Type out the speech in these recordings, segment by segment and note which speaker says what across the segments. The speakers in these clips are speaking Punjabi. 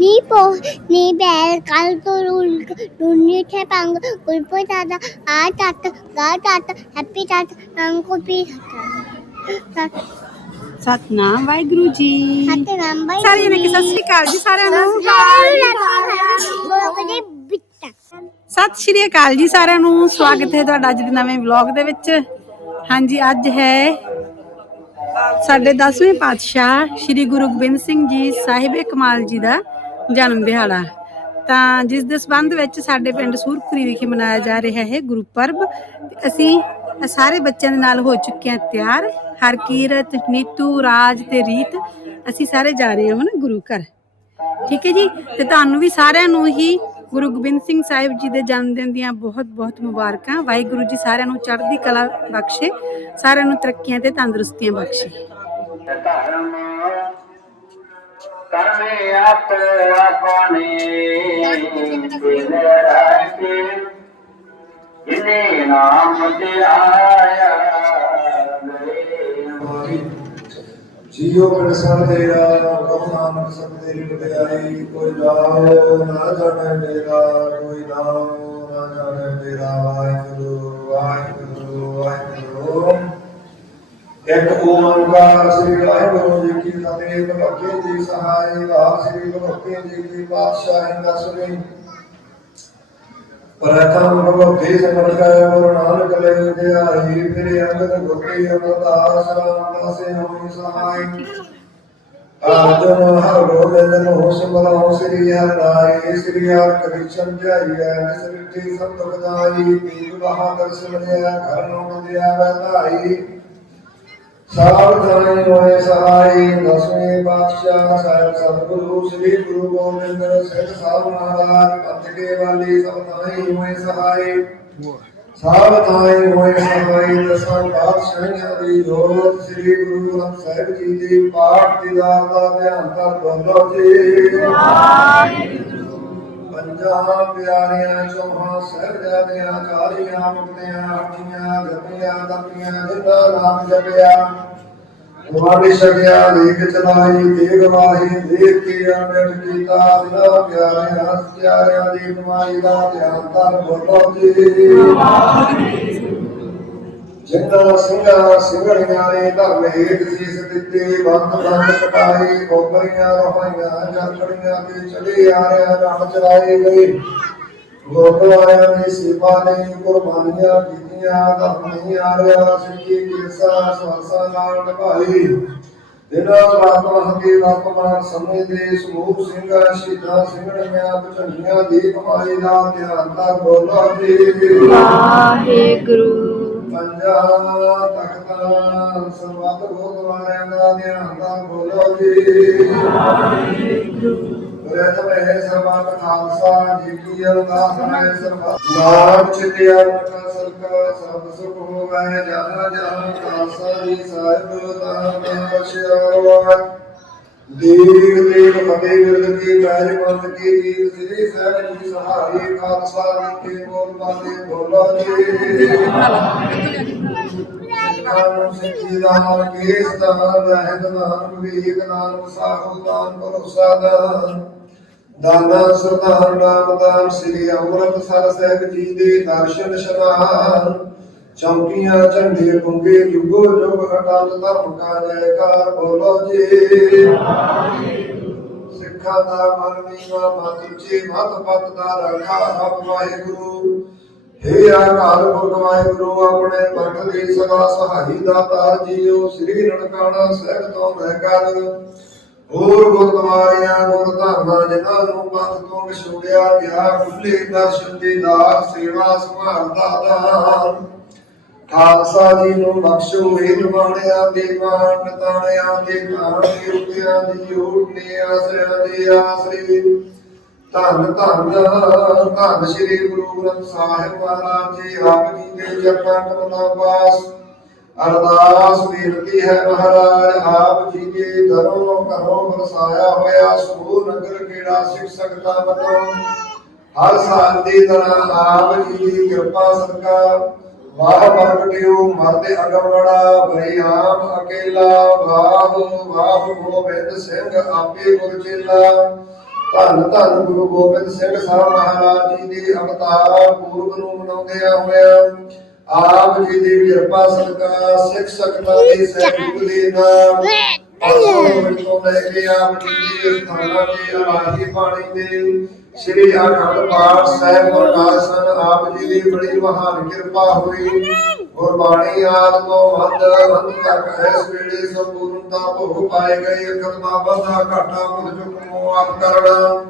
Speaker 1: ਨੀ ਪੋ ਨੀ ਬੈਲ ਕੱਲ ਤੋਂ ਰੂਲ ਦੁਨੀ ਠੇ ਪੰਗ ਕੁਲਪੋ ਦਾਦਾ ਆ ਟੱਟ ਗਾ ਟੱਟ ਹੈਪੀ ਟੱਟ ਅੰਕੋ ਪੀ ਟੱਟ
Speaker 2: ਸਤਨਾਮ ਵਾਹਿਗੁਰੂ ਜੀ
Speaker 1: ਹੱਥੇ ਨੰਬਰ
Speaker 2: ਸਾਰਿਆਂ ਨੇ ਕਿ ਸਤਿ ਸ੍ਰੀ ਅਕਾਲ ਜੀ ਸਾਰਿਆਂ ਨੂੰ ਸਤਿ ਸ਼੍ਰੀ ਅਕਾਲ ਜੀ ਸਾਰਿਆਂ ਨੂੰ ਸਵਾਗਤ ਹੈ ਤੁਹਾਡਾ ਅੱਜ ਦੇ ਨਵੇਂ ਵਲੌਗ ਦੇ ਵਿੱਚ ਹਾਂਜੀ ਅੱਜ ਹੈ ਸਾਡੇ 10ਵੇਂ ਪਾਤਸ਼ਾਹ ਸ੍ਰੀ ਗੁਰੂ ਗੋਬਿੰਦ ਸਿੰਘ ਜੀ ਸਾਹਿਬੇ ਕਮਾਲ ਜੀ ਦਾ ਜਨਮ ਦਿਹਾੜਾ। ਤਾਂ ਜਿਸ ਦੇ ਸੰਬੰਧ ਵਿੱਚ ਸਾਡੇ ਪਿੰਡ ਸੂਰਪੁਰੀ ਵਿਖੇ ਮਨਾਇਆ ਜਾ ਰਿਹਾ ਹੈ ਗੁਰੂ ਪਰਬ ਅਸੀਂ ਸਾਰੇ ਬੱਚਿਆਂ ਦੇ ਨਾਲ ਹੋ ਚੁੱਕੇ ਹਾਂ ਤਿਆਰ। ਹਰਕੀਰਤ ਨੀਤੂ, ਰਾਜ ਤੇ ਰੀਤ, ਅਸੀਂ ਸਾਰੇ ਜਾ ਰਹੇ ਹਾਂ ਹੁਣ ਗੁਰੂ ਘਰ। ਠੀਕ ਹੈ ਜੀ? ਤੇ ਤੁਹਾਨੂੰ ਵੀ ਸਾਰਿਆਂ ਨੂੰ ਹੀ ਗੁਰੂ ਗੋਬਿੰਦ ਸਿੰਘ ਸਾਹਿਬ ਜੀ ਦੇ ਜਨਮ ਦਿਨ ਦੀਆਂ ਬਹੁਤ ਬਹੁਤ ਮੁਬਾਰਕਾਂ। ਵਾਹਿਗੁਰੂ ਜੀ ਸਾਰਿਆਂ ਨੂੰ ਚੜ੍ਹਦੀ ਕਲਾ ਬਖਸ਼ੇ, ਸਾਰਿਆਂ ਨੂੰ ਤਰੱਕੀਆਂ ਤੇ ਤੰਦਰੁਸਤੀਆਂ ਬਖਸ਼ੇ।
Speaker 3: ਧਰਮ ਕਰਮੇ ਆਪ ਆਪਣੇ ਦਿਲ ਰਾਖੇ, ਜਿਨੇ ਨਾਮ ਤੇ ਆਇਆ ਮੇਰੇ
Speaker 4: ਜੀਓ ਪ੍ਰਸੰਨ ਤੇਰਾ ਕਉ ਨਾਨਕ ਸਭ ਤੇਰੀ ਵਡਿਆਈ ਕੋਈ ਨਾਮ ਨਾ ਜਾਣੇ ਮੇਰਾ, ਕੋਈ ਨਾਮ ਨਾ ਜਾਣੇ ਮੇਰਾ, ਵਾਹਿਗੁਰੂ ਵਾਹਿਗੁਰੂ ਵਾਹਿਗੁਰੂ। ਇੱਕ ਓੰਕਾਰ ਸ੍ਰੀ ਵਾਹਿਗੁਰੂ ਜੀ ਕੀ ਫਤਿਹ ਭਗਤੇ ਜੀ ਸਹਾਈ, ਵਾਹ ਸ੍ਰੀ ਭਗਤੇ ਜੀ ਕੀ ਪਾਤਸ਼ਾਹੀ, ਦਸਵੀਂ ਪ੍ਰਥਮ ਭਗਵਤੀ ਸਮਰਕੈ ਗੁਰੂ ਨਾਨਕ ਲੈ ਧਿਆਈ ਫਿਰ ਅੰਗਦ ਗੁਰਤੀ ਅਮਰਦਾਸ ਰਾਮਦਾਸੇ ਹੋਈ ਸਹਾਈ ਆਜਨ ਹਰ ਗੋਬਿੰਦ ਨੂੰ ਸਿਮਰੋ ਸ੍ਰੀ ਹਰਿ ਰਾਏ ਸ੍ਰੀ ਹਰਿ ਕ੍ਰਿਸ਼ਨ ਜਾਈਐ ਨਿਸਰਿਤੀ ਸਭ ਤੁਖ ਦਾਈ ਤੀਰ ਬਹਾਦਰ ਸਿਮਰਿਆ, ਘਰ ਨੂੰ ਮੰਦਿਆ ਵਧਾਈ ਸਾਵਧਾਨੀ ਹੋਏ ਸਤਿਗੁਰੂ ਸ੍ਰੀ ਗੁਰੂ ਗੋਬਿੰਦ ਸਿੰਘ ਸਾਹਿਬ ਮਹਾਰਾਜ ਪੰਥ ਕੇ ਵਾਲੀ ਸਭਨਾਈ ਹੋਏ ਸਹਾਈ। ਸਾਵਧਾਨੀ ਹੋਏ ਸਹਾਈ, ਦਸਾਂ ਪਾਤਸ਼ਾਹਾਂ ਦੀ ਜੋਤ, ਸ੍ਰੀ ਗੁਰੂ ਗ੍ਰੰਥ ਸਾਹਿਬ ਜੀ ਦੀ ਪਾਠ ਦੀਦਾਰ ਦਾ ਧਿਆਨ ਕਰ ਬੋਲੋ ਜੀ। ਪੰਜਾਂ ਪਿਆਰਿਆਂ ਚੌਹਾਂ ਸਹਿਬਜ਼ਾਦਿਆਂ ਚਾਲੀਆਂ ਮੁਕਤਿਆਂ ਆਠੀਆਂ ਜਪੀਆਂ ਤਪੀਆਂ ਜਿਨ੍ਹਾਂ ਨਾਮ ਜਪਿਆ। ਤੁਹਾਡੀ ਛਕਿਆ ਲੇਖ ਚਲਾਈ ਦੇ ਗਵਾਹੀ ਦੇਖ ਕੇ ਅੰਮ੍ਰਿਤ ਕੀਤਾ ਦਿਨਾ ਪਿਆਰਿਆਂ ਪਿਆਰਿਆਂ ਦੀ ਕਮਾਈ ਦਾ ਧਿਆਨ ਕਰ ਬੋਲੋ ਜੀ ਜਿੰਨਾ ਸਿੰਘਾਂ ਸਿੰਘਣੀਆਂ ਨੇ ਧਰਮ ਹੇਤ ਸੀਸ ਦਿੱਤੇ ਬੰਦ ਬੰਦ ਕਟਾਈ ਗੋਬਰੀਆਂ ਰੋਹਾਈਆਂ ਜਰਕੜੀਆਂ ਤੇ ਚਲੇ ਆ ਰਿਆ ਨਾਮ ਚਲਾਏ ਗਏ ਗੁਰਦੁਆਰਿਆਂ ਦੀ ਸੇਵਾ ਲਈ ਕੁਰਬਾਨੀਆਂ ਕੀਤੀਆਂ ਧਰਮ ਨਹੀਂ ਆ ਰਿਹਾ ਸਿੱਖੀ ਕਿਰਸਾ ਸਵਾਸਾਂ ਨਾਲ ਨਿਭਾਈ। ਦਿਨਾਂ ਰਾਤ ਹਕੇ ਵਰਤਮਾਨ ਸਮੇਂ ਦੇ ਸਮੂਹ ਸਿੰਘਾਂ ਸ਼ਹੀਦਾਂ ਸਿੰਘਣੀਆਂ ਬਚਣੀਆਂ ਦੀ ਕਮਾਈ ਦਾ ਧਿਆਨ ਕਰ ਬੋਲੋ ਜੀ।
Speaker 2: ਵਾਹਿਗੁਰੂ।
Speaker 4: ਪੰਜਾਂ ਤਖਤਾਂ ਸਰਬੱਤ ਗੁਰਦੁਆਰਿਆਂ ਦਾ ਧਿਆਨ ਦਾ ਬੋਲੋ ਜੀ। ਪ੍ਰਥਮ ਹੈ ਸਰਬੱਤ ਖਾਲਸਾ ਜੀ ਕੀ ਅਰਦਾਸ ਹੈ ਸਰਬੱਤ। ਨਾਮ ਚਿਤਿਆ ਮਨ ਸਰਕਾ ਸਭ ਸੁਖ ਹੋਵੇ, ਜਹਾਂ ਜਹਾਂ ਖਾਲਸਾ ਜੀ ਸਾਹਿਬ ਦਾ ਨਾਮ ਬਖਸ਼ਿਆ ਦੀਨ ਦੇਵ ਫਤਿਹ ਵਿਰਦ ਕੀ, ਪੈਰ ਪੰਥ ਕੀ ਜੀਤ ਸ੍ਰੀ ਸਾਹਿਬ ਜੀ ਸਹਾਈ ਖਾਲਸਾ ਜੀ ਕੇ ਬੋਲ ਬਾਦੇ ਬੋਲੋ ਜੀ। ਨਾਮ ਸਿੱਖੀ ਦਾਨ ਕੇਸ ਦਾਨ ਰਹਿਤ ਦਾਨ ਵਿਵੇਕ ਦਾਨ ਸਾਹੂ ਦਾਨ ਭਰੋਸਾ ਦਾਨ ਦਾਨਾ ਸਰਦਾਰ ਨਾਮ ਦਾਨ ਸ੍ਰੀ ਅੰਮ੍ਰਿਤਸਰ ਸਾਹਿਬ ਜੀ ਦੇ ਦਰਸ਼ਨ ਇਸ਼ਨਾਨ ਚੌਂਕੀਆਂ, ਝੰਡੇ ਪੁੰਗੇ, ਜੁਗੋ ਜੁਗ ਅਟਲ ਧਰਮ ਕਾ ਜੈਕਾਰ ਬੋਲੋ ਜੀ। ਸਿੱਖਾਂ ਦਾ ਮਨ ਨੀਵਾ ਮਤ ਉੱਚੀ, ਮਤ ਪਤ ਦਾ ਰੱਖਾ ਰੱਬ ਵਾਹਿਗੁਰੂ। ਹੇ ਆਕਾਰ ਪੁਰਖ ਵਾਹਿਗੁਰੂ, ਆਪਣੇ ਪੰਥ ਦੀ ਸਦਾ ਸਹਾਈ ਦਾਤਾਰ ਜੀਓ, ਸ੍ਰੀ ਨਨਕਾਣਾ ਸਾਹਿਬ ਤੋਂ ਲੈ ਕਰ ਹੋਰ ਗੁਰਦੁਆਰਿਆਂ ਗੁਰ ਧਾਮਾਂ ਜਿਨ੍ਹਾਂ ਨੂੰ ਪੰਥ ਤੋਂ ਵਿਛੋੜਿਆ ਗਿਆ ਖੁੱਲੇ ਦਰਸ਼ਨ ਦੀਦਾਰ ਸੇਵਾ ਸੰਭਾਲਦਾ ਦਾਨ। ਖਾਲਸਾ ਜੀ ਨੂੰ ਬਖਸ਼ੋ ਇਹ ਜਮਾਨਿਆਂ ਦੇ ਮਾਨ ਨਤਾਣਿਆਂ ਦੇ ਧਾਨ ਯੁਗਿਆਂ ਦੀ ਓਟਨੇ ਆਸਰਿਆਂ ਦੇ ਆਸਰੇ। ਧੰਨ ਧੰਨ ਧੰਨ ਸ੍ਰੀ ਗੁਰੂ ਗ੍ਰੰਥ ਸਾਹਿਬ ਮਹਾਰਾਜ ਜੀ, ਆਪ ਜੀ ਦੇ ਚਰਨਾਂ ਕਮਲਾਂ ਪਾਸ। ਅਰਦਾਸ ਬੇਨਤੀ ਹੈ ਮਹਾਰਾਜ, ਆਪ ਜੀ ਦੇ ਦਰੋਂ ਘਰੋਂ ਵਰਸਾਇਆ ਹੋਇਆ ਸਮੂਹ ਨਗਰ ਕਿਹੜਾ ਸਿੱਖ ਸਕਦਾ ਬਨੋ ਹਰ ਸਾਲ ਦੀ ਤਰ੍ਹਾਂ ਆਪ ਜੀ ਦੀ ਕਿਰਪਾ ਸਦਕਾ ਵਾਹ ਪ੍ਰਗਟਿਓ ਮਰਦੇ ਅਗਮੜਾ ਬਰਿਆਮ ਅਕੇਲਾ, ਵਾਹ ਵਾਹ ਗੋਬਿੰਦ ਸਿੰਘ, ਆਪੇ ਗੁਰ ਚੇਲਾ। ਧੰਨ ਧੰਨ ਗੁਰੂ ਗੋਬਿੰਦ ਸਿੰਘ ਸਾਹਿਬ ਮਹਾਰਾਜ ਜੀ ਦੇ ਅਵਤਾਰ, ਪੂਰਬ ਨੂੰ ਮਨਾਉਂਦਿਆਂ ਹੋਇਆ ਆਪ ਜੀ ਦੀ ਕਿਰਪਾ ਸਦਕਾ ਸਿੱਖ ਸਕਤਾਂ ਦੇ ਸਹਿਯੋਗ ਦੇ ਪਾਸੋਂ ਤੋਂ ਲੈ ਕੇ ਆਪ ਜੀ ਦੇ ਸਥਾਨਾਂ ਤੇ ਅਲਾਹੀ ਬਾਣੀ ਦੇ ਸ੍ਰੀ ਅਖੰਡ ਪਾਠ ਸਾਹਿਬ ਪ੍ਰਕਾਸ਼ ਸਨ। ਆਪ ਜੀ ਦੀ ਬੜੀ ਮਹਾਨ ਕਿਰਪਾ ਹੋਈ। ਗੁਰਬਾਣੀ ਆਦ ਤੋਂ ਹੱਦ ਹੱਦ ਤੱਕ ਇਸ ਵੇਲੇ ਸੰਪੂਰਨਤਾ ਭੋਗ ਪਾਏ ਗਏ। ਕਦਮਾਂ ਵਾਧਾ ਘਾਟਾ ਮੁਝ ਚੁੱਕੋ ਆਪ ਕਰਨਾ।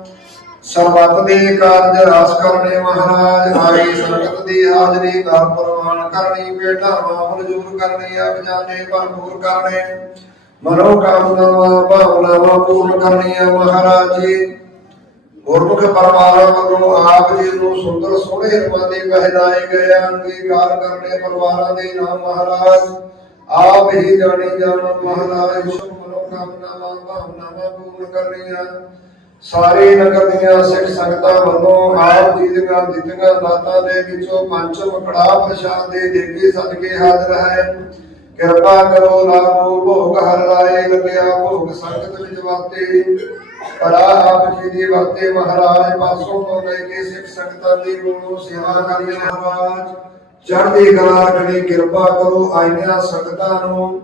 Speaker 4: ਸਰਬੱਤ ਦੇ ਕਾਰਜ ਰਸ ਕਰਨੇ ਮਹਾਰਾਜ ਆਈ ਸੰਗਤ ਦੀ ਹਾਜ਼ਰੀ ਦਾ ਪ੍ਰਵਾਨ ਕਰਨੀ ਬੇਟਾਵਾਂ ਮਨਜ਼ੂਰ ਕਰਨੀ, ਆਪ ਜਾਣੇ ਭਰਪੂਰ ਕਰਨੇ। ਮਨੋ ਕਾਮਨਾਵਾਂ ਭਾਵਨਾਵਾਂ ਪੂਰਨ ਕਰਨੀਆਂ ਮਹਾਰਾਜ ਜੀ। ਗੁਰਮੁਖ ਪਰਮਾਤਮਾ ਵੱਲੋਂ ਆਪ ਜੀ ਨੂੰ ਸੁੰਦਰ ਸੋਹਣੇ ਰੂਪਾਂ ਦੇ ਪਹਿਨਾਏ ਗਏ ਅੰਗੀਕਾਰ ਕਰਨੇ ਪਰਿਵਾਰਾਂ ਦੇ ਨਾਮ ਮਹਾਰਾਜ। ਆਪ ਹੀ ਜਾਣੇ ਜਾਣ ਮਹਾਰਾਜ, ਸ਼ੁਭ ਮਨੋ ਕਾਮਨਾਵਾਂ ਭਾਵਨਾਵਾਂ ਪੂਰਨ ਕਰਨੀਆਂ। ਸਾਰੇ ਨਗਰ ਦੀਆਂ ਸਿੱਖ ਸੰਗਤਾਂ ਵੱਲੋਂ ਆਪ ਜੀ ਦੀਆਂ ਦਿੱਤੀਆਂ ਦਾਤਾਂ ਦੇ ਵਿੱਚੋਂ ਪੰਚਮ ਕੜਾ ਪ੍ਰਸ਼ਾਦ ਦੇ ਦੇਗੀ ਸਦਕੇ ਹਾਜ਼ਰ ਹੈ। ਕਿਰਪਾ ਕਰੋ ਲਾਭੋ ਭੋਗ ਹਰ ਰਾਏ ਲੱਗਿਆ, ਭੋਗ ਸੰਗਤ ਵਿੱਚ ਵਾਤੇ ਕੜਾ ਆਪ ਜੀ ਦੀ ਵਰਤੇ ਮਹਾਰਾਜ ਪਾਸੋਂ ਤੋਂ ਲੈ ਕੇ ਸਿੱਖ ਸੰਗਤਾਂ ਦੀ ਗੁਰੂ ਸੇਵਾ ਕਰੀ ਮਹਾਰਾਜ। ਚੜ੍ਹਦੀ ਕਲਾ ਕਰੀ ਕਿਰਪਾ ਕਰੋ ਆਈਆਂ ਸੰਗਤਾਂ ਨੂੰ।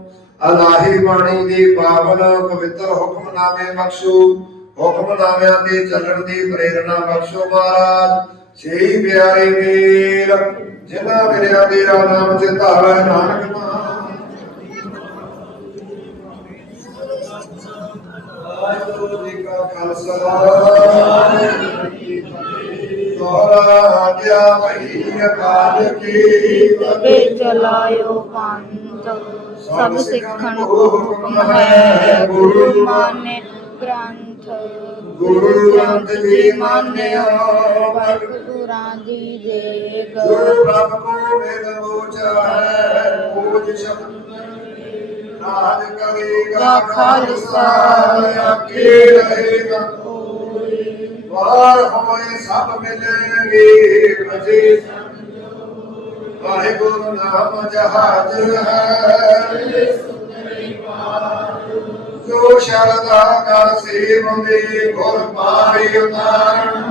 Speaker 4: ਅਲਾਹੀ ਬਾਣੀ ਦੀ ਪਾਵਨ ਪਵਿੱਤਰ ਹੁਕਮਨਾਮੇ ਬਖਸ਼ੋ। ਹੁਕਮਨਾਮਿਆਂ ਤੇ ਚੱਲਣ ਦੀ ਪ੍ਰੇਰਣਾ ਬਖਸ਼ੋ ਮਹਾਰਾਜ। ਸ੍ਰੀ ਪਿਆਰੇ ਵੀਰ ਜਿਨ੍ਹਾਂ ਮੇਰਿਆਂ ਮੇਰਾ ਨਾਮ ਚਿਤਾਵੇ ਨਾਨਕ ਵਾਹਿਗੁਰੂ ਜੀ ਕਾ ਖਾਲਸਾ ਵਾਹਿਗੁਰੂ ਜੀ ਕੀ ਫਤਿਹ ਦੋਹਰਾ ਆਗਿਆ ਭਈ ਅਕਾਲ ਕੀ
Speaker 5: ਤਬੇ ਚਲਾਇਓ ਪੰਥ ਸਭ ਸਿੱਖਣ ਕੋ ਹੁਕਮ ਹੈ ਗੁਰੂ ਮਾਨੇ। ਗ੍ਰੰਥ
Speaker 4: ਗੁਰੂ ਗ੍ਰੰਥ ਜੀ ਮਾਨਿਆ
Speaker 5: ਵਾਹਿਗੁਰਾਂ ਦੀ ਦੇਗ
Speaker 4: ਗੁਰੂ ਪ੍ਰਭ ਕੋ ਵੇਦ ਉਚਾਰੈ ਪੂਜ ਸ਼ਬਦ ਰਾਜ ਕਰੇਗਾ ਖਾਲਸਾ ਆਕੇ ਰਹੇਗਾ। ਵਾਰ ਹੋਏ ਸਭ ਮਿਲਣਗੇ ਭਜੇ ਵਾਹਿਗੁਰੂ ਨਾਮ ਜਹਾਜ ਹੈ। ਜੋ ਸ਼ਰਦਾ ਕਰ ਸੇਵੰਦੇ ਗੁਰ ਪਾਏ ਉਤਾਰਨ।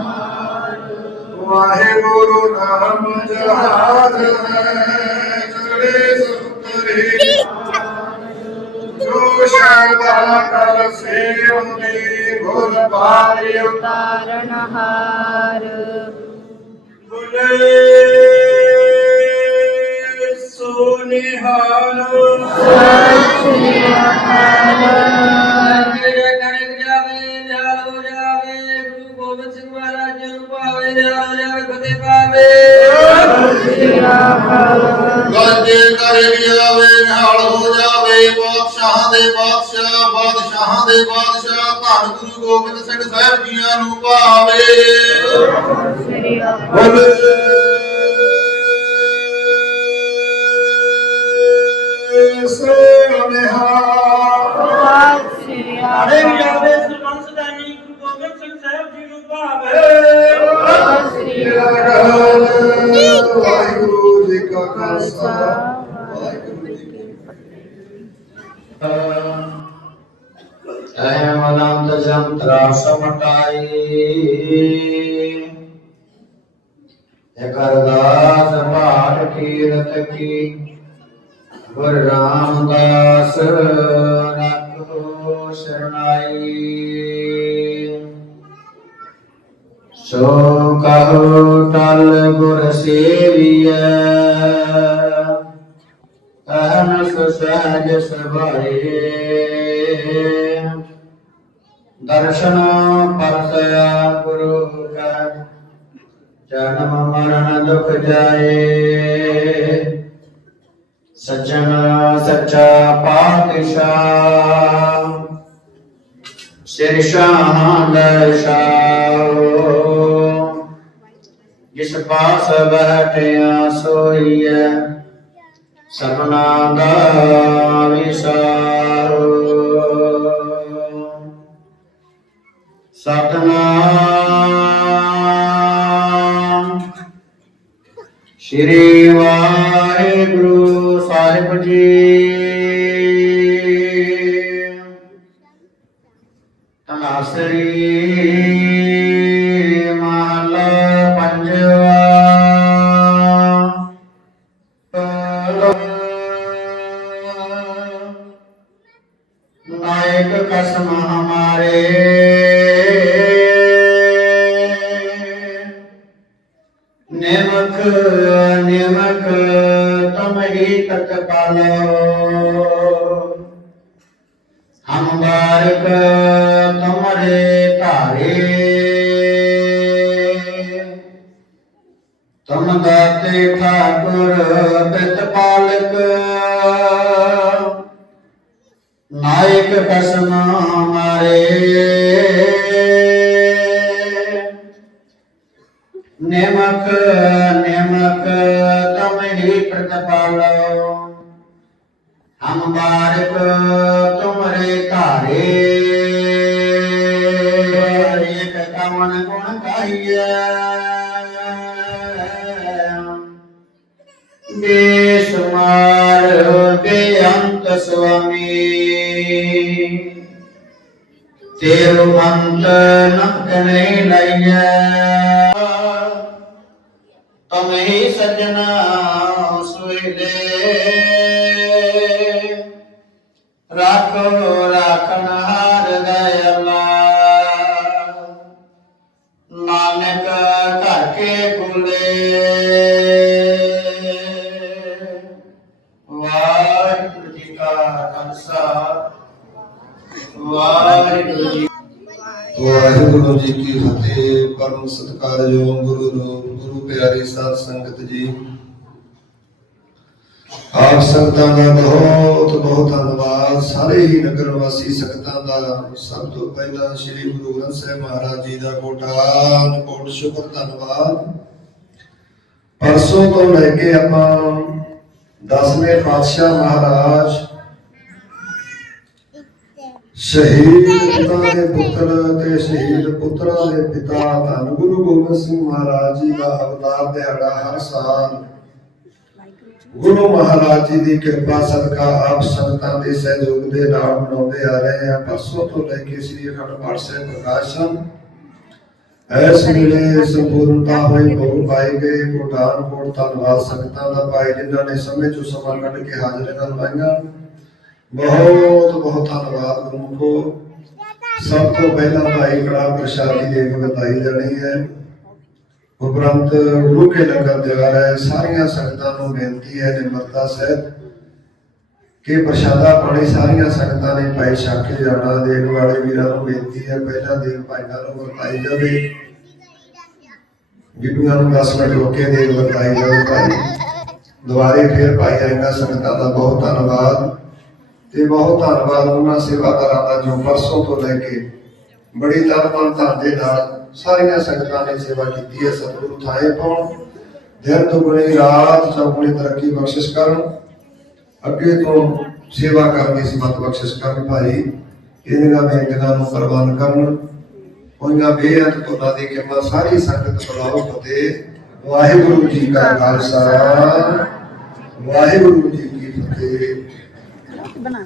Speaker 4: ਵਾਹਿਗੁਰੂ ਨਾਮ ਜਹਾਜ ਹੈ ਸੁਤਰੇ ਜੋ ਸ਼ਰਦਾ ਕਰ ਸੇਵੰਦੇ ਗੁਰ ਪਾਏ
Speaker 5: ਤਾਰਨ ਹਾਰ।
Speaker 4: ਬੁਲੇ ਸੋ ਨਿਹਾਲ।
Speaker 6: ਮੇਰੇ ਕਰੇ ਜਾਵੇ ਨਿਹਾਲ ਹੋ ਜਾਵੇ ਗੁਰੂ ਗੋਬਿੰਦ ਸਿੰਘ ਮਹਾਰਾਜ ਜੀ ਨੂੰ ਭਾਵੇ ਨਿਹਾਲ ਹੋ ਜਾਵੇ ਫਤਿਹ ਪਾਵੇ।
Speaker 7: ਗੱਜੇ ਕਰੇ ਜਾਵੇ ਨਿਹਾਲ ਹੋ ਜਾਵੇ ਬਾਦਸ਼ਾਹਾਂ ਦੇ ਬਾਦਸ਼ਾਹ ਬਾਦਸ਼ਾਹਾਂ ਦੇ ਬਾਦਸ਼ਾਹ ਧੰਨ ਗੁਰੂ ਗੋਬਿੰਦ ਸਿੰਘ ਸਾਹਿਬ ਜੀਆਂ ਨੂੰ ਭਾਵੇ।
Speaker 5: ਸ੍ਰੀ ਅਕਾਲ।
Speaker 4: ਬੁਲੇ। ਸੋ ਨਿਹਾਲ
Speaker 5: ਸ੍ਰੀ
Speaker 6: ਅਰੇ ਜਾਵੇ ਸਰਬੰਸ ਦਾਨੀ ਗੁਰੂ ਗੋਬਿੰਦ ਸਿੰਘ ਸਾਹਿਬ ਜੀ ਨੂੰ ਭਾਵੇ
Speaker 4: ਵਾਹਿਗੁਰੂ ਜੀ ਕਾ ਖਾਲਸਾ, ਵਾਹਿਗੁਰੂ ਜੀ ਕੀ
Speaker 8: ਅਹਮ ਅਨੰਤ ਜੰਤਰਾ ਸਮਟਾਈ ਇਕ ਅਰਦਾਸ ਕੀਰਤ ਕੀ ਗੁਰ ਰਾਮਦਾਸ ਰੱਖੋ ਸ਼ਰਨਾਈ। ਸੋ ਕਹੋ ਟਲ ਗੁਰ ਸੇਵੀਐ ਅਹਨਸ ਸਹਿਜ ਸਭਾਏ। ਦਰਸ਼ਨ ਪਰਸਇਆ ਗੁਰੂ ਕਾ, ਜਨਮ ਮਰਨ ਦੁਖ ਜਾਏ। ਸੱਜਣ ਸੱਚਾ ਪਾਤਸ਼ਾਹ। ਸਿਰ ਸ਼ਾਹਾਂ ਦਰਸ਼ਾਓ ਜਿਸ ਪਾਸ ਬੈਠਿਆ ਸੋਈਐ ਸਪਨਾ ਦਾ ਵਿਸਾਰੋ। ਸਤਨਾਮ ਸ਼੍ਰੀ ਵਾਹਿਗੁਰੂ। ਸਾਹਿਬ ਜੀ ਨਿਮਕ, ਤਮ ਹੀ ਤਤ ਪਾਲੋ। ਹਮ ਤਮਰੇ ਧਾਰੇ। ਤਮ ਦਾਤੇ ਠਾਕੁਰ ਬਿਤ ਪਾਲਕ। ਨਾਇਕ ਕਸਮ ਮਾਰੇ। નિમક નિમક તમરી પ્રતપાલ હમ બારક તુમરે તારે એક કવન ગુણ કહીએ બેસુમાર બેઅંત સ્વામી તેરું અંત નકને લઈએ ਵਾਹਿਗੁਰੂ ਜੀ ਕਾ ਖਾਲਸਾ। ਵਾਹਿਗੁਰੂ ਜੀ
Speaker 4: ਵਾਹਿਗੁਰੂ ਜੀ ਕੀ ਫਤਿਹ, ਪਰਮ ਸਤਿਕਾਰਯੋਗ ਗੁਰੂ ਰੂਪ, ਗੁਰੂ ਪਿਆਰੀ ਸਾਧ ਸੰਗਤ ਜੀ। ਆਪ ਸੰਗਤਾਂ ਦਾ ਬਹੁਤ ਬਹੁਤ ਧੰਨਵਾਦ। ਸਾਰੇ ਹੀ ਨਗਰ ਵਾਸੀ ਸੰਗਤਾਂ ਦਾ ਸਭ ਤੋਂ ਪਹਿਲਾਂ ਸ੍ਰੀ ਗੁਰੂ ਗ੍ਰੰਥ ਸਾਹਿਬ ਮਹਾਰਾਜ ਜੀ ਦਾ ਕੋਟਾਨ ਕੋਟ ਸ਼ੁਕਰ, ਧੰਨਵਾਦ। ਪਰਸੋਂ ਤੋਂ ਲੈ ਕੇ ਆਪਾਂ ਦਸਵੇਂ ਪਾਤਸ਼ਾਹ ਮਹਾਰਾਜ ਸ਼ਹੀਦ ਪਿਤਾ ਦੇ ਪੁੱਤਰ ਤੇ ਸ਼ਹੀਦ ਪੁੱਤਰਾਂ ਦੇ ਪਿਤਾ ਧੰਨ ਗੁਰੂ ਗੋਬਿੰਦ ਸਿੰਘ ਮਹਾਰਾਜ ਜੀ ਦਾ ਅਵਤਾਰ ਦਿਹਾੜਾ ਹਰ ਸਾਲ। ਗੁਰੂ ਮਹਾਰਾਜ ਜੀ ਦੀ ਕਿਰਪਾ ਸਦਕਾ ਆਪ ਸੰਗਤਾਂ ਦੇ ਸਹਿਯੋਗ ਦੇ ਨਾਲ ਮਨਾਉਂਦੇ ਆ ਰਹੇ ਹਾਂ ਪਰਸੋਂ ਤੋਂ ਲੈ ਕੇ ਸ੍ਰੀ ਅਖੰਡ ਪਾਠ ਸਾਹਿਬ ਪ੍ਰਕਾਸ਼ਨ ਐਸ ਵੇਲੇ ਸੰਪੂਰਨਤਾ ਹੋਈ, ਗੁਰੂ ਪਾਏ ਗਏ ਕੋਟਾਨ ਕੋਟ ਧੰਨਵਾਦ ਸੰਗਤਾਂ ਦਾ ਭਾਈ, ਜਿਨ੍ਹਾਂ ਨੇ ਸਮੇਂ ਚੋਂ ਸਮਾਂ ਕੱਢ ਕੇ ਹਾਜ਼ਰੀਆਂ ਲਵਾਈਆਂ ਬਹੁਤ ਬਹੁਤ ਧੰਨਵਾਦ ਗੁਰਮੁਖੋ ਸਭ ਤੋਂ ਪਹਿਲਾਂ ਭਾਈ ਕੜਾ ਪ੍ਰਸ਼ਾਦੀ ਦੇ ਬਤਾਈ ਜਾਣੀ ਹੈ। ਉਪਰੰਤ ਗੁਰੂ ਕੇ ਲੰਗਰ ਦਿਵਾਰ ਹੈ। ਸਾਰੀਆਂ ਸੰਗਤਾਂ ਨੂੰ ਬੇਨਤੀ ਹੈ ਨਿਮਰਤਾ ਸਹਿਤ ਕਿ ਪ੍ਰਸ਼ਾਦਾ ਪਾਣੀ ਸਾਰੀਆਂ ਸੰਗਤਾਂ ਨੇ ਪਾਈ ਛਕ ਜਾਣਾ ਦੇਣ ਵਾਲੇ ਵੀਰਾਂ ਨੂੰ ਬੇਨਤੀ ਹੈ ਪਹਿਲਾਂ ਦੇਣ ਭਾਈਆਂ ਨੂੰ ਵਰਤਾਈ ਜਾਵੇ। ਬੀਬੀਆਂ ਨੂੰ 10 ਮਿੰਟ ਰੁਕ ਕੇ ਵਰਤਾਈ ਜਾਵੇ ਭਾਈ। ਦੁਬਾਰੇ ਫਿਰ ਭਾਈ ਆਏਗਾ ਸੰਗਤਾਂ ਦਾ ਬਹੁਤ ਧੰਨਵਾਦ। ਤੇ ਬਹੁਤ ਧੰਨਵਾਦ ਉਹਨਾਂ ਸੇਵਾਦਾਰਾਂ ਦਾ ਜੋ ਪਰਸੋਂ ਤੋਂ ਲੈ ਕੇ ਬੜੀ ਤਨ ਧਨ ਦੇ ਨਾਲ ਸਾਰੀਆਂ ਸੰਗਤਾਂ ਨੇ ਸੇਵਾ ਕੀਤੀ ਹੈ, ਸਤਿਗੁਰੂ ਥਾਏ ਪਾਉਣ। ਦਿਨ ਦੁਗਣੀ ਰਾਤ ਚੌਗੁਣੀ ਤਰੱਕੀ ਬਖਸ਼ਿਸ਼ ਕਰਨ। ਅੱਗੇ ਤੋਂ ਸੇਵਾ ਕਰਨ ਦੀ ਸਮਤ ਬਖਸ਼ਿਸ਼ ਕਰਨ ਭਾਈ ਇਹਨਾਂ ਬੇਨਤੀਆਂ ਨੂੰ ਪ੍ਰਵਾਨ ਕਰਨ। ਹੋਈਆਂ ਬੇਅੰਤ ਤੁਨਾਂ ਦੀ ਕਿਰਪਾ ਸਾਰੀ ਸੰਗਤ ਬੁਲਾਓ ਫਤਿਹ ਵਾਹਿਗੁਰੂ ਜੀ ਕਾ ਖਾਲਸਾ। ਵਾਹਿਗੁਰੂ ਜੀ ਕੀ ਫਤਿਹ।
Speaker 2: ਬਣਾ।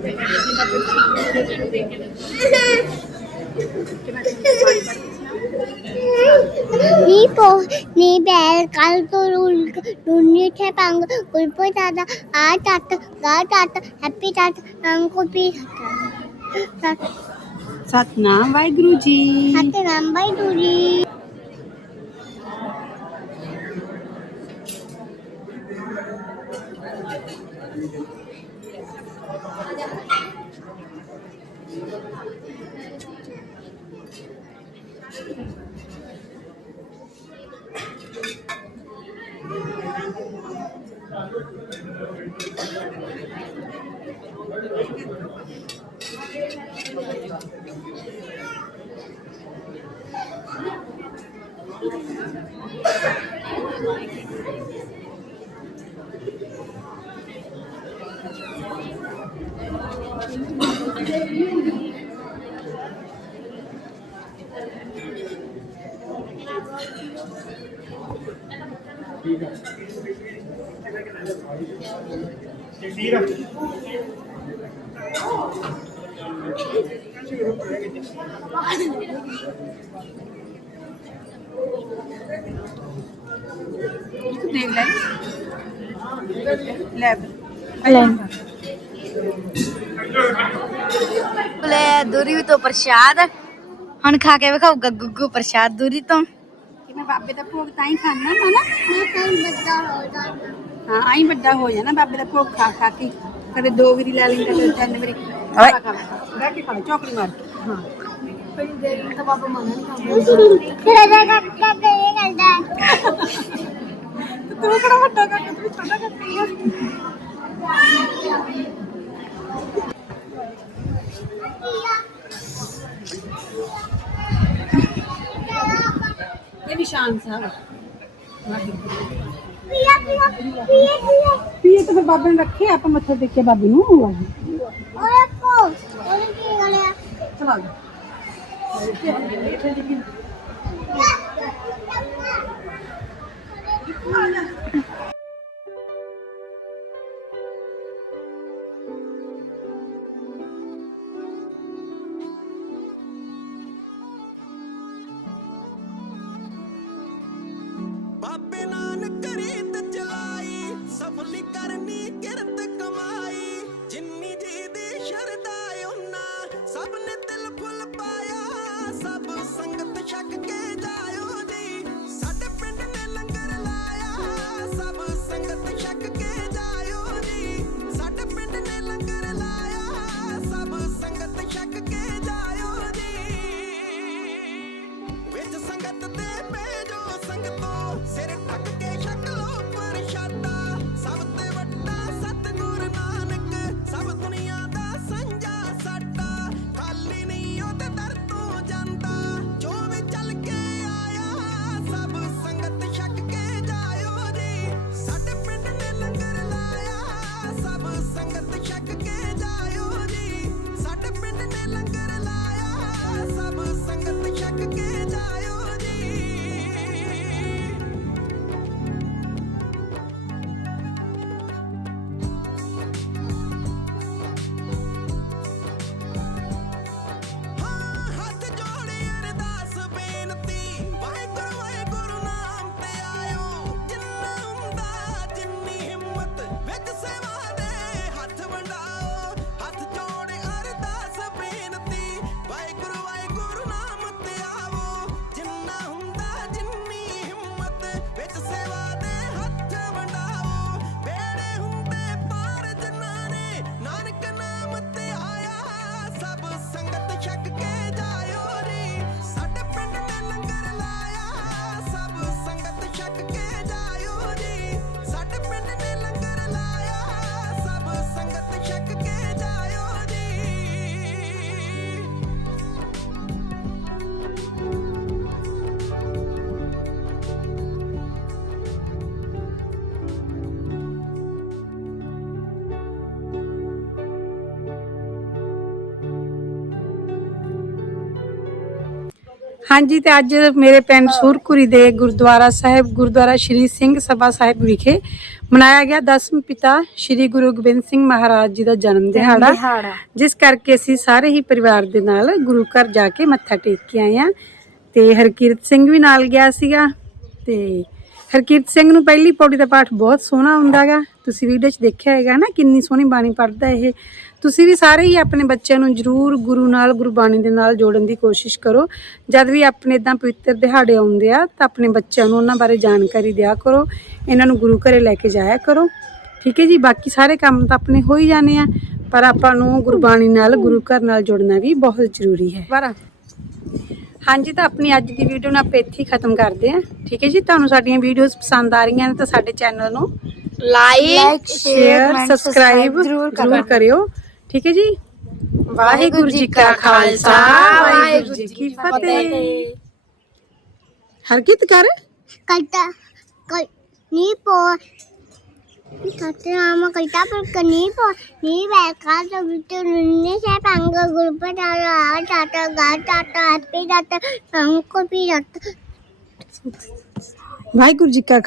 Speaker 1: नी पो नी बैल काल तो रूल ढूँढने थे पंग गुलपो दादा आ टाटा गा टाटा हैप्पी टाटा अंको पी सतनाम
Speaker 2: वाहेगुरु जी सतनाम
Speaker 1: वाहेगुरु जी Thank you.
Speaker 2: 大家好
Speaker 5: ਲੈ। ਦੂਰੀ ਤੋਂ ਪ੍ਰਸ਼ਾਦ। ਹੁਣ ਖਾ ਕੇ ਵਿਖਾਊਗਾ ਗੁੱਗੂ ਪ੍ਰਸ਼ਾਦ ਦੂਰੀ ਤੋਂ।
Speaker 2: ਕਿ ਮੈਂ ਬਾਬੇ ਦਾ ਭੋਗ ਤਾਂ ਹੀ ਖਾਣਾ ਵਾ ਨਾ।
Speaker 1: ਮੈਂ ਤਾਂ ਬੱਦਾ ਹੋ ਜਾਣਾ
Speaker 2: ਹਾਂ ਆਈ ਵੱਡਾ ਹੋ ਜਾਣਾ ਬਾਬੇ ਦਾ ਭੋਗ ਖਾ ਖਾ ਕੇ। ਕਦੇ ਦੋ ਵਾਰੀ ਲੈ ਲੈਂਦਾ ਕਦੇ ਤਿੰਨ ਵਾਰੀ। ਖਾ ਖਾ ਬੈਠ ਕੇ ਖਾ ਲੈ, ਚੌਕੜੀ ਮਾਰ ਕੇ। ਹਾਂ।
Speaker 1: ਤੇਰਾ ਕੱਟਾ ਤੇ ਇਹ ਕਰਦਾ।
Speaker 2: ਤੇ ਤੂੰ ਕਿਹੜਾ ਵੱਡਾ ਕਰ ਤੂੰ ਛੋਟਾ ਕਰਦੀ ਆ? ਇਹ ਨਿਸ਼ਾਨ ਸਾਹਿਬ ਆ।
Speaker 1: ਪੀਆ ਪੀਆ ਪੀਆ ਪੀਆ।
Speaker 2: ਵੀ ਇਹ ਤਾਂ ਫਿਰ ਬਾਬੇ ਨੇ ਰੱਖੇ ਆਪਾਂ ਮੱਥਾ ਟੇਕਿਆ ਬਾਬੇ ਨੂੰ
Speaker 1: ਓਏ ਕੋ ਉਹਨੇ ਕੀ ਕਰਿਆ?
Speaker 2: ਚਲਾ
Speaker 9: ਬਾਬੇ
Speaker 2: ਹਾਂਜੀ ਤੇ ਅੱਜ ਮੇਰੇ ਪਿੰਡ ਸੂਰਖੁਰੀ ਦੇ ਗੁਰਦੁਆਰਾ ਸਾਹਿਬ ਗੁਰਦੁਆਰਾ ਸ਼੍ਰੀ ਸਿੰਘ ਸਭਾ ਸਾਹਿਬ ਵਿਖੇ ਮਨਾਇਆ ਗਿਆ ਦਸਮ ਪਿਤਾ ਸ਼੍ਰੀ ਗੁਰੂ ਗੋਬਿੰਦ ਸਿੰਘ ਮਹਾਰਾਜ ਜੀ ਦਾ ਜਨਮ ਦਿਹਾੜਾ ਜਿਸ ਕਰਕੇ ਅਸੀਂ ਸਾਰੇ ਹੀ ਪਰਿਵਾਰ ਦੇ ਨਾਲ ਗੁਰੂ ਘਰ ਜਾ ਕੇ ਮੱਥਾ ਟੇਕ ਕੇ ਆਏ ਆ ਤੇ ਹਰਕੀਰਤ ਸਿੰਘ ਵੀ ਨਾਲ ਗਿਆ ਸੀਗਾ। ਤੇ ਹਰਕੀਰਤ ਸਿੰਘ ਨੂੰ ਪਹਿਲੀ ਪੌੜੀ ਦਾ ਪਾਠ ਬਹੁਤ ਸੋਹਣਾ ਹੁੰਦਾਗਾ ਤੁਸੀਂ ਵੀਡੀਓ 'ਚ ਦੇਖਿਆ ਹੋਵੇਗਾ ਨਾ ਕਿੰਨੀ ਸੋਹਣੀ ਬਾਣੀ ਪੜ੍ਹਦਾ ਇਹ। ਤੁਸੀਂ ਵੀ ਸਾਰੇ ਹੀ ਆਪਣੇ ਬੱਚਿਆਂ ਨੂੰ ਜਰੂਰ ਗੁਰੂ ਨਾਲ ਗੁਰਬਾਣੀ ਦੇ ਨਾਲ ਜੋੜਨ ਦੀ ਕੋਸ਼ਿਸ਼ ਕਰੋ। ਜਦ ਵੀ ਆਪਣੇ ਇਦਾਂ ਪਵਿੱਤਰ ਦਿਹਾੜੇ ਆਉਂਦੇ ਆ ਤਾਂ ਆਪਣੇ ਬੱਚਿਆਂ ਨੂੰ ਉਹਨਾਂ ਬਾਰੇ ਜਾਣਕਾਰੀ ਦਿਆ ਕਰੋ। ਇਹਨਾਂ ਨੂੰ ਗੁਰੂ ਘਰੇ ਲੈ ਕੇ ਜਾਇਆ ਕਰੋ। ਠੀਕ ਹੈ ਜੀ? ਬਾਕੀ ਸਾਰੇ ਕੰਮ ਤਾਂ ਆਪਣੇ ਹੋ ਹੀ ਜਾਣੇ ਆ ਪਰ ਆਪਾਂ ਨੂੰ ਗੁਰਬਾਣੀ ਨਾਲ ਗੁਰੂ ਘਰ ਨਾਲ ਜੁੜਨਾ ਵੀ ਬਹੁਤ ਜ਼ਰੂਰੀ ਹੈ। ਪਰ ਹਾਂਜੀ ਤਾਂ ਆਪਣੀ ਅੱਜ ਦੀ ਵੀਡੀਓ ਨੂੰ ਆਪਾਂ ਇੱਥੇ ਹੀ ਖਤਮ ਕਰਦੇ ਹਾਂ। ਠੀਕ ਹੈ ਜੀ? ਤੁਹਾਨੂੰ ਸਾਡੀਆਂ ਵੀਡੀਓਜ਼ ਪਸੰਦ ਆ ਰਹੀਆਂ ਨੇ ਤਾਂ ਸਾਡੇ ਚੈਨਲ ਨੂੰ
Speaker 5: ਲਾਈਕ
Speaker 2: ਸ਼ੇਅਰ ਸਬਸਕ੍ਰਾਈਬ ਜ਼ਰੂਰ ਕਰਿਓ। ਠੀਕ ਹੈ ਜੀ ਵਾਹਿਗੁਰੂ ਜੀ ਕਾ ਖਾਲਸਾ ਵਾਹਿਗੁਰੂ ਜੀ ਕੀ ਫਤਿਹ ਹਰਕਿਤ ਕਰ
Speaker 1: ਕੱਟਾ ਕਲ ਨੀ ਪੋ ਸਤਨਾਮ ਕੱਟਾ ਪਰ ਕਨੀ ਪੋ ਨੀ ਬੈਕਾ ਤੋਂ ਵਿਟ ਨੇ ਸੇ ਪੰਗ ਗੁਰਪਤਾ ਆ ਟਾਟਾ ਗਾ ਟਾਟਾ ਹੈਪੀ ਟਾਟਾ ਅੰਕੋ ਪੀ ਟਾਟਾ
Speaker 2: ਵਾਹਿਗੁਰੂ ਜੀ ਕਾ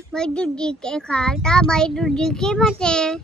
Speaker 2: ਜੀ ਕੀ ਫਤਿਹ
Speaker 1: ਵਾਹਿਗੁਰੂ ਜੀ ਕੇ ਖਾਲਸਾ ਵਾਹਿਗੁਰੂ ਜੀ ਕੀ ਫਤਿਹ